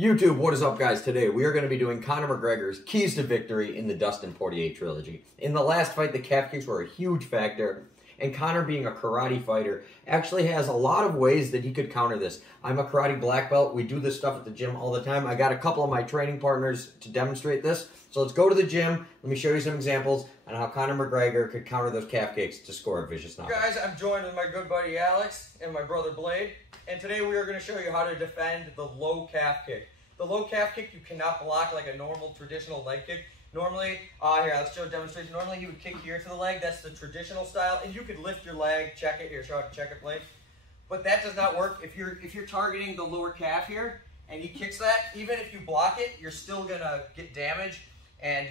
YouTube, what is up guys? Today we are going to be doing Conor McGregor's keys to victory in the Dustin Poirier trilogy. In the last fight, the calf kicks were a huge factor, and Conor, being a karate fighter, actually has a lot of ways that he could counter this. I'm a karate black belt. We do this stuff at the gym all the time. I got a couple of my training partners to demonstrate this. So let's go to the gym. Let me show you some examples on how Conor McGregor could counter those calf kicks to score a vicious knockout. Guys, I'm joined with my good buddy Alex and my brother Blade. And today we are going to show you how to defend the low calf kick. The low calf kick you cannot block like a normal traditional leg kick. Normally, here, let's show a demonstration. Normally he would kick here to the leg. That's the traditional style. And you could lift your leg, check it. Here, show how to check it, Blade. But that does not work. If you're targeting the lower calf here and he kicks that, even if you block it, you're still going to get damage. And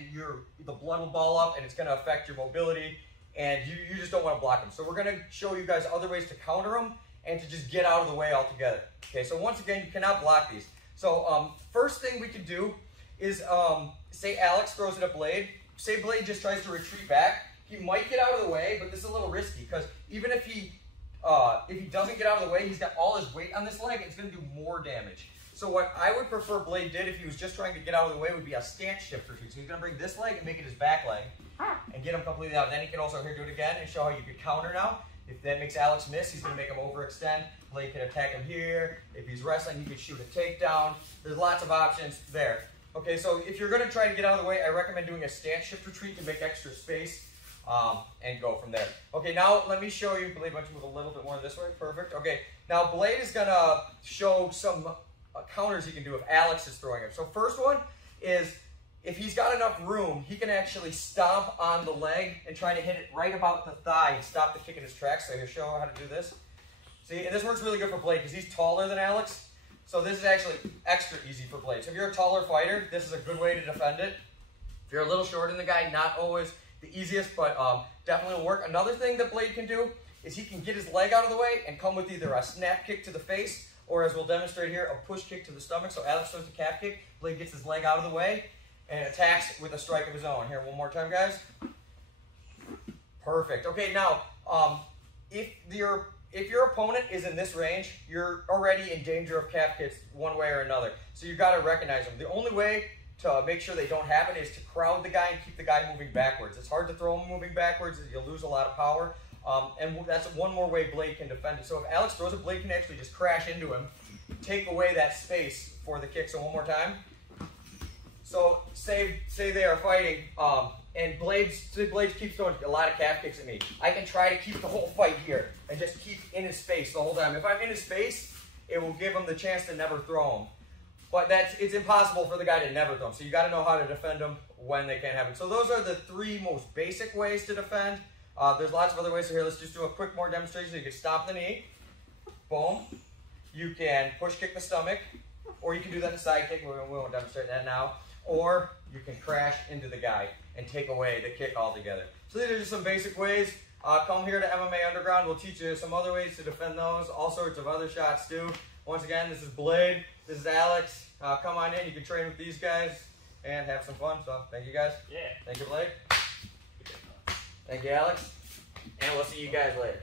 the blood will ball up and it's going to affect your mobility. And you just don't want to block them. So we're going to show you guys other ways to counter them and to just get out of the way altogether. Okay, so once again, you cannot block these. So first thing we could do is, say Alex throws it at Blade. Say Blade just tries to retreat back. He might get out of the way, but this is a little risky because even if he doesn't get out of the way, he's got all his weight on this leg. It's going to do more damage. So what I would prefer Blade did if he was just trying to get out of the way would be a stance shift retreat. So he's going to bring this leg and make it his back leg and get him completely out. And then he can also here do it again and show how you could counter now. If that makes Alex miss, he's going to make him overextend. Blade can attack him here. If he's wrestling, he could shoot a takedown. There's lots of options there. Okay, so if you're going to try to get out of the way, I recommend doing a stance shift retreat to make extra space and go from there. Okay, now let me show you. Blade, why don't you move a little bit more this way? Perfect. Okay, now Blade is going to show some counters he can do if Alex is throwing him. So first one is, if he's got enough room, he can actually stomp on the leg and try to hit it right about the thigh and stop the kick in his tracks. So he'll show how to do this. See, and this works really good for Blade because he's taller than Alex. So this is actually extra easy for Blade. So if you're a taller fighter, this is a good way to defend it. If you're a little shorter than the guy, not always the easiest, but definitely will work. Another thing that Blade can do is he can get his leg out of the way and come with either a snap kick to the face or, as we'll demonstrate here, a push kick to the stomach. So Alex throws the calf kick, Blade gets his leg out of the way and attacks with a strike of his own. Here, one more time, guys. Perfect. Okay, now, if your opponent is in this range, you're already in danger of calf kicks one way or another. So you've got to recognize them. The only way to make sure they don't happen is to crowd the guy and keep the guy moving backwards. It's hard to throw him moving backwards. You'll lose a lot of power. And that's one more way Blade can defend it. So if Alex throws it, Blade can actually just crash into him, take away that space for the kick. So one more time. So say they are fighting, and Blade keeps throwing a lot of calf kicks at me. I can try to keep the whole fight here and just keep in his space the whole time. If I'm in his space, it will give him the chance to never throw him. But it's impossible for the guy to never throw him. So you got to know how to defend them when they can't happen. So those are the three most basic ways to defend. There's lots of other ways. So here, let's just do a quick more demonstration. So you can stop the knee. Boom. You can push kick the stomach. Or you can do that to side kick. We won't demonstrate that now. Or you can crash into the guy and take away the kick altogether. So these are just some basic ways. Come here to MMA Underground. We'll teach you some other ways to defend those. All sorts of other shots too. Once again, this is Blade. This is Alex. Come on in. You can train with these guys and have some fun. So thank you guys. Yeah. Thank you, Blade. Thank you, Alex. And we'll see you guys later.